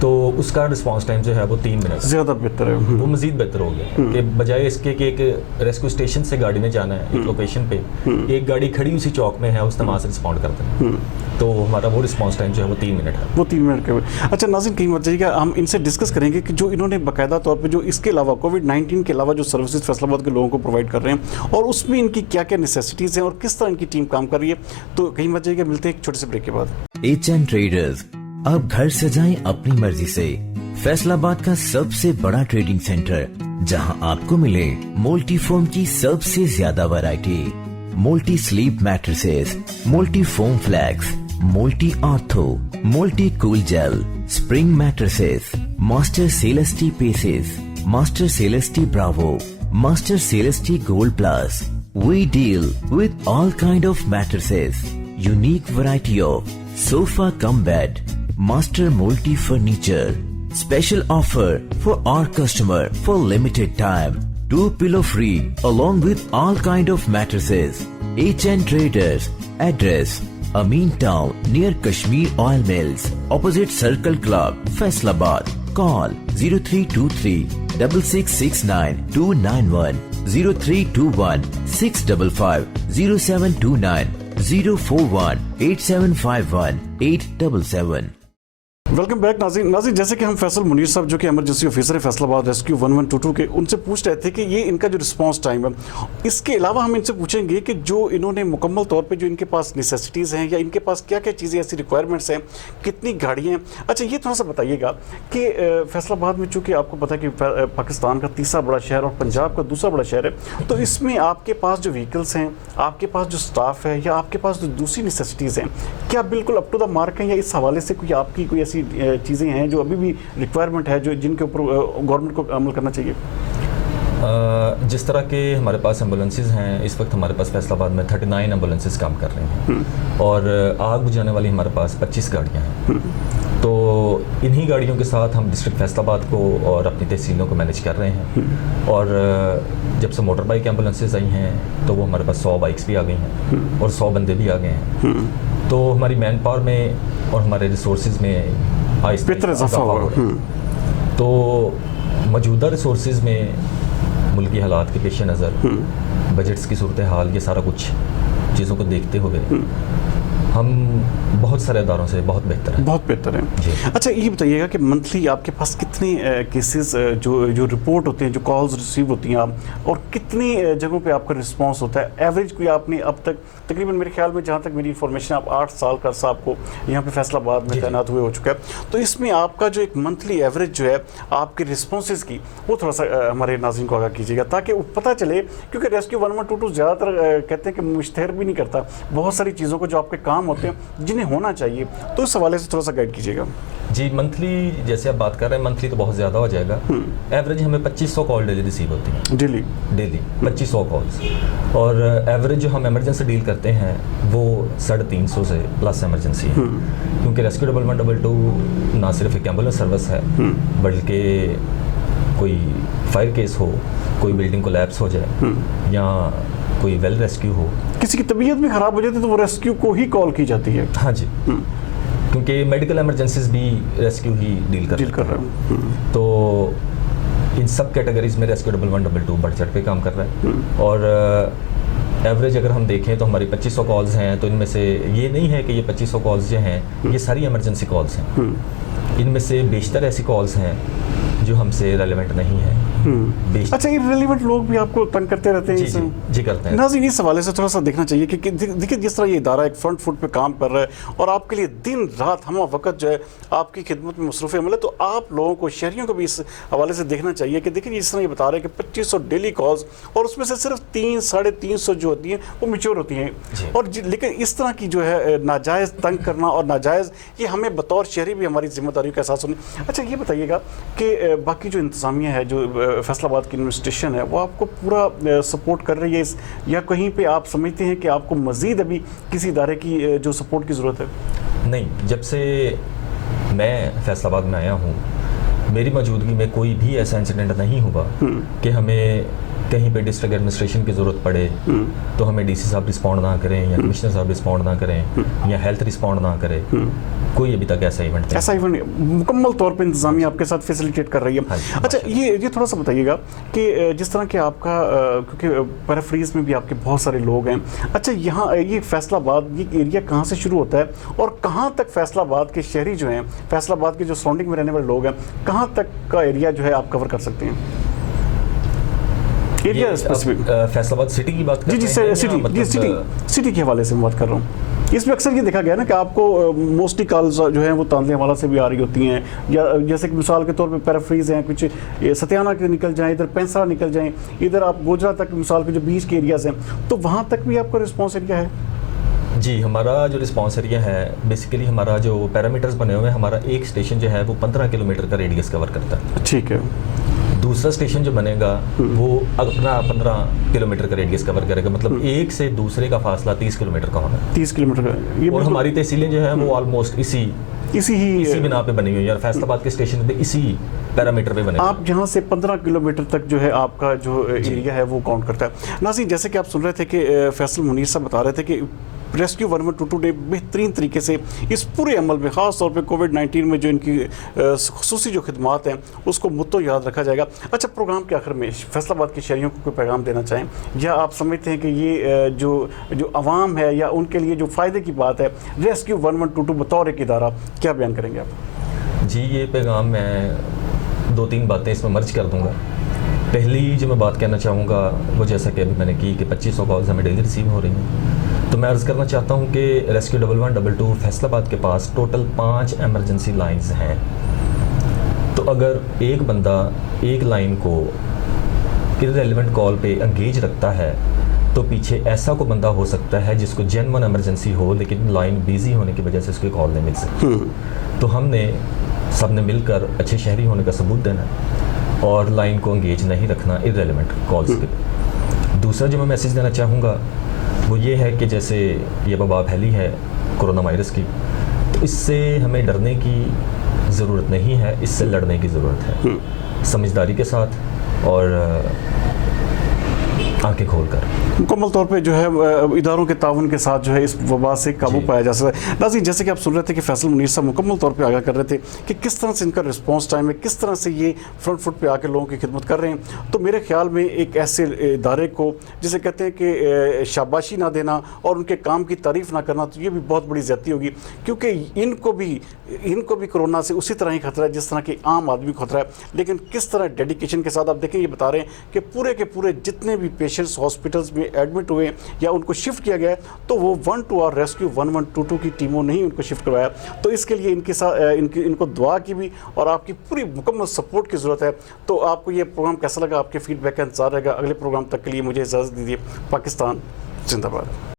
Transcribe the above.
تو اس کا response time جو ہے وہ 3 منٹ زیادہ بہتر ہے. وہ مزید بہتر ہو گیا کہ بجائے اس کے کہ ایک ریسکیو اسٹیشن سے گاڑی نے جانا ہے ایک لوکیشن پہ, ایک گاڑی کھڑی اسی چوک میں ہے, اس نے وہاں سے رسپونڈ کرتا ہے, تو ہمارا وہ رسپانس ٹائم جو ہے وہ 3 منٹ ہے. وہ 3 منٹ کے ہوئے. اچھا ناظرین, کہیں بات جائے گا, ہم ان سے ڈسکس کریں گے کہ جو انہوں نے باقاعدہ طور پہ جو اس کے علاوہ کووڈ-19 کے علاوہ جو سروسز فیصل آباد کے لوگوں کو پرووائڈ کر رہے ہیں اور اس میں ان کی کیا کیا نیسیسٹیز ہیں اور کس طرح ان کی ٹیم کام کر رہی ہے, تو کہیں بات جائے گا, ملتے ہیں ایک چھوٹے سے بریک کے بعد. HN ٹریڈرز, اب گھر سجائیں اپنی مرضی سے. فیصل آباد کا سب سے بڑا ٹریڈنگ سینٹر جہاں آپ کو ملے مولٹی فوم کی سب سے زیادہ variety, Multi Sleep mattresses, Multi Foam Flex, Multi Ortho, Multi Cool Gel, spring mattresses, Master Celeste pieces, Master Celeste Bravo, Master Celeste Gold Plus. We deal with all kind of mattresses, unique variety of sofa cum bed, master multi furniture. Special offer for our customer for limited time. 2 pillow free along with all kind of mattresses. HN Traders. Address Amin Town near Kashmir Oil Mills, opposite Circle Club, Faisalabad. Call 0323 6669 291, 0321 655 0729, 041 8751 877. Welcome back ناظرین. جیسے کہ ہم فیصل منیر صاحب جو کہ emergency officer ہیں فیصل آباد rescue 1122 کے, ان سے پوچھ رہے تھے کہ یہ ان کا جو رسپانس ٹائم ہے, اس کے علاوہ ہم ان سے پوچھیں گے کہ جو انہوں نے مکمل طور پہ جو ان کے پاس نیسیسٹیز ہیں یا ان کے پاس کیا کیا چیزیں ایسی ریکوائرمنٹس ہیں, کتنی گاڑیاں ہیں. اچھا یہ تھوڑا سا بتائیے گا کہ فیصل آباد میں چونکہ آپ کو پتہ ہے کہ پاکستان کا تیسرا بڑا شہر اور پنجاب کا دوسرا بڑا شہر ہے, تو اس میں آپ کے پاس جو وہیکلس ہیں, آپ کے پاس جو سٹاف ہے یا آپ کے پاس جو دوسری نیسیسٹیز ہیں, کیا بالکل اپ ٹو دا مارک ہیں, یا اس حوالے سے کوئی آپ کی کوئی ایسی چیزیں ہیں جو ابھی بھی ریکوائرمنٹ ہے جو جن کے اوپر گورنمنٹ کو عمل کرنا چاہیے؟ جس طرح کے ہمارے پاس ایمبولینسز ہیں, اس وقت ہمارے پاس فیصل آباد میں 39 ایمبولینسز کام کر رہے ہیں, اور آگ بجھانے والی ہمارے پاس 25 گاڑیاں ہیں. تو انہی گاڑیوں کے ساتھ ہم ڈسٹرکٹ فیصل آباد کو اور اپنی تحصیلوں کو مینیج کر رہے ہیں. اور جب سے موٹر بائک ایمبولینسز آئی ہیں تو وہ ہمارے پاس 100 بائکس بھی آ گئی ہیں اور 100 بندے بھی آ گئے ہیں. تو ہماری مین پاور میں اور ہمارے ریسورسز میں بہتر اضافہ ہوا. تو موجودہ ریسورسز میں ملکی حالات کے پیش نظر, بجٹس کی صورتحال, یہ سارا کچھ چیزوں کو دیکھتے ہوئے ہم بہت سارے اداروں سے بہت بہتر ہیں. جی. اچھا یہ بتائیے گا کہ منتھلی آپ کے پاس کتنے کیسز جو رپورٹ ہوتے ہیں, جو کالز ریسیو ہوتی ہیں آپ, اور کتنی جگہوں پہ آپ کا رسپانس ہوتا ہے ایوریج؟ کوئی آپ نے اب تک تقریباً میرے خیال میں جہاں تک میری انفارمیشن, آپ 8 سال کا عرصہ آپ کو یہاں پہ فیصل آباد میں تعینات ہوئے ہو چکا ہے, تو اس میں آپ کا جو ایک منتھلی ایوریج جو ہے آپ کے رسپانسز کی, وہ تھوڑا سا ہمارے ناظرین کو آگاہ کیجیے گا تاکہ وہ پتہ چلے, کیونکہ ریسکیو 1122 زیادہ تر کہتے ہیں کہ مشتہر بھی نہیں کرتا بہت ساری چیزوں کو جو آپ کے کام ہوتے ہیں جنہیں ہونا چاہیے, تو اس حوالے سے تھوڑا سا گائیڈ کیجیے گا. جی, منتھلی جیسے آپ بات کر رہے ہیں, منتھلی تو بہت زیادہ ہو جائے گا. ایوریج ہمیں 2500 کال ڈیلی ریسیو ہوتی ہیں, ڈیلی 2500 کالز, اور ایوریج جو ہم ایمرجنسی ڈیل کرتے ہیں وہ 350 سے پلس ایمرجنسی ہے. کیونکہ ریسکیو 1122 نہ صرف ایک ایمبولینس سروس ہے, بلکہ کوئی فائر کیس ہو, کوئی بلڈنگ کولیپس ہو جائے, یا کوئی ویل ریسکیو ہو, کسی کی طبیعت بھی خراب ہو جاتی ہے تو وہ ریسکیو کو ہی کال کی جاتی ہے. ہاں جی, کیونکہ میڈیکل ایمرجنسیز بھی ریسکیو ہی ڈیل کر رہے ہیں. تو ان سب کیٹیگریز میں ریسکیو 1122 بڑھ چڑھ کے کام کر رہا ہے. اور ایوریج اگر ہم دیکھیں تو ہماری 2500 کالز ہیں, تو ان میں سے یہ نہیں ہے کہ یہ 2500 کالز جو ہیں یہ ساری ایمرجنسی کالز ہیں. ان میں سے بیشتر ایسی کالز ہیں جو ہم سے ریلیونٹ نہیں ہیں. اچھا, یہ ریلیونٹ لوگ بھی آپ کو تنگ کرتے رہتے ہیں؟ جی کرتے ہیں. ناظرین, اس حوالے سے تھوڑا سا دیکھنا چاہیے کہ دیکھیں جس طرح یہ ادارہ ایک فرنٹ فٹ پہ کام کر رہا ہے اور آپ کے لیے دن رات ہمہ وقت جو ہے آپ کی خدمت میں مصروف عمل ہے, تو آپ لوگوں کو, شہریوں کو بھی اس حوالے سے دیکھنا چاہیے کہ دیکھیں جس طرح یہ بتا رہے ہیں کہ 2500 ڈیلی کالز, اور اس میں سے صرف 300-350 جو ہوتی ہیں وہ میچور ہوتی ہیں. اور لیکن اس طرح کی جو ہے ناجائز تنگ کرنا اور ناجائز, یہ ہمیں بطور شہری بھی ہماری ذمہ داریوں کا احساس ہونا. اچھا یہ بتائیے گا کہ باقی جو انتظامیہ ہے, جو فیصل آباد کی ایڈمنسٹریشن ہے, وہ آپ کو پورا سپورٹ کر رہی ہے, یا کہیں پہ آپ سمجھتے ہیں کہ آپ کو مزید ابھی کسی ادارے کی جو سپورٹ کی ضرورت ہے؟ نہیں, جب سے میں فیصل آباد میں آیا ہوں میری موجودگی میں کوئی بھی ایسا انسیڈنٹ نہیں ہوا کہ ہمیں کہیں پہ ڈسٹرکٹ ایڈمنسٹریشن کی ضرورت پڑے تو ہمیں ڈی سی صاحب رسپونڈ نہ کریں یا کمشنر صاحب رسپونڈ نہ کریں یا ہیلتھ رسپونڈ نہ کرے، کوئی ابھی تک ایسا ایونٹ مکمل طور پہ انتظامیہ آپ کے ساتھ فیسلیٹیٹ کر رہی ہے. اچھا یہ تھوڑا سا بتائیے گا کہ جس طرح کہ آپ کا، کیونکہ پیرافریز میں بھی آپ کے بہت سارے لوگ ہیں، اچھا یہاں یہ فیصل آباد یہ ایریا کہاں سے شروع ہوتا ہے اور کہاں تک فیصل آباد کے شہری جو ہیں، فیصل آباد کے جو سراؤنڈنگ میں رہنے والے لوگ ہیں، کہاں تک کا ایریا جو ہے آپ کور کر سکتے ہیں؟ فیصل آباد سٹی کی بات جی سٹی کے حوالے سے میں بات کر رہا ہوں. اس میں اکثر یہ دیکھا گیا نا کہ آپ کو موسٹلی کالز جو ہیں وہ تاندلے والا سے بھی آ رہی ہوتی ہیں، یا جیسے کہ مثال کے طور پہ پیرافریز ہیں، کچھ ستیانہ کے نکل جائیں، ادھر پینسرا نکل جائیں، ادھر آپ گوجرا تک مثال کے جو بیچ کے ایریاز ہیں، تو وہاں تک بھی آپ کا رسپانس ایریا ہے؟ جی ہمارا جو رسپانس ایریا ہے بیسیکلی ہمارا جو پیرامیٹرز بنے ہوئے ہیں، ہمارا ایک اسٹیشن جو ہے وہ 15 کلومیٹر کا ریڈیس کور کرتا ہے. ٹھیک ہے. دوسرا اسٹیشن جو بنے گا وہ اپنا 15 کلومیٹر کا ریڈیس کور کرے گا، مطلب ایک سے دوسرے کا فاصلہ 30 کلومیٹر کا ہوگا. 30 کلومیٹر کا. اور ہماری تحصیلیں جو ہیں وہ آلموسٹ اسی بنا پہ بنی ہوئی ہیں، اور فیصل آباد کے اسٹیشن پہ اسی پیرامیٹر پہ بنے. آپ جہاں سے 15 کلومیٹر تک جو ہے آپ کا جو ایریا ہے وہ کاؤنٹ کرتا ہے. ناظرین جیسے کہ آپ سن رہے تھے کہ فیصل منیر صاحب بتا رہے تھے کہ ریسکیو 1122 نے بہترین طریقے سے اس پورے عمل میں، خاص طور پہ کووڈ-19 میں جو ان کی خصوصی جو خدمات ہیں اس کو مدعو یاد رکھا جائے گا. اچھا پروگرام کے آخر میں فیصل آباد کے شہریوں کو کوئی پیغام دینا چاہیں، یا آپ سمجھتے ہیں کہ یہ جو عوام ہے یا ان کے لیے جو فائدے کی بات ہے، ریسکیو 1122 بطور ایک ادارہ کیا بیان کریں گے آپ؟ جی یہ پیغام میں 2-3 باتیں اس میں مرج کر دوں گا. پہلی جو میں بات کہنا چاہوں گا وہ جیسا کہ ابھی میں نے کی کہ 2500 کالز ہمیں ڈیلی ریسیو ہو رہی ہیں، تو میں عرض کرنا چاہتا ہوں کہ ریسکیو 1122 فیصل آباد کے پاس ٹوٹل 5 ایمرجنسی لائنز ہیں. تو اگر ایک بندہ ایک لائن کو irrelevant کال پہ انگیج رکھتا ہے تو پیچھے ایسا کوئی بندہ ہو سکتا ہے جس کو جینون ایمرجنسی ہو لیکن لائن بیزی ہونے کی وجہ سے اس کی کال نہیں مل سکتی. تو ہم نے سب نے مل کر اچھے شہری ہونے کا ثبوت دینا اور لائن کو انگیج نہیں رکھنا irrelevant کالز کے. دوسرا جو میں میسیج دینا چاہوں گا وہ یہ ہے کہ جیسے یہ وبا پھیلی ہے کرونا وائرس کی، تو اس سے ہمیں ڈرنے کی ضرورت نہیں ہے، اس سے لڑنے کی ضرورت ہے، سمجھداری کے ساتھ اور آنکھیں کھول کر. مکمل طور پہ جو ہے اداروں کے تعاون کے ساتھ جو ہے اس وبا سے قابو پایا جا سکتا ہے. ناظرین جیسے کہ آپ سن رہے تھے کہ فیصل منیر صاحب مکمل طور پہ آگاہ کر رہے تھے کہ کس طرح سے ان کا رسپانس ٹائم ہے، کس طرح سے یہ فرنٹ فٹ پہ آ کے لوگوں کی خدمت کر رہے ہیں. تو میرے خیال میں ایک ایسے ادارے کو جسے کہتے ہیں کہ شاباشی نہ دینا اور ان کے کام کی تعریف نہ کرنا، تو یہ بھی بہت بڑی زیادتی ہوگی، کیونکہ ان کو بھی کرونا سے اسی طرح ہی خطرہ ہے جس طرح کہ عام آدمی کو خطرہ ہے. لیکن کس طرح ڈیڈیکیشن کے ساتھ آپ دیکھیں، یہ بتا رہے ہیں کہ پورے کے پورے جتنے بھی پیشنٹس ہاسپٹلس میں ایڈمٹ ہوئے یا ان کو شفٹ کیا گیا ہے تو وہ 12 ریسکیو 1122 کی ٹیموں نے ہی ان کو شفٹ کروایا. تو اس کے لیے ان کو دعا کی بھی اور آپ کی پوری مکمل سپورٹ کی ضرورت ہے. تو آپ کو یہ پروگرام کیسا لگا؟ آپ کے فیڈ بیک کا انتظار رہے گا. اگلے پروگرام تک کے لیے مجھے اجازت دیجیے. پاکستان زندہ باد.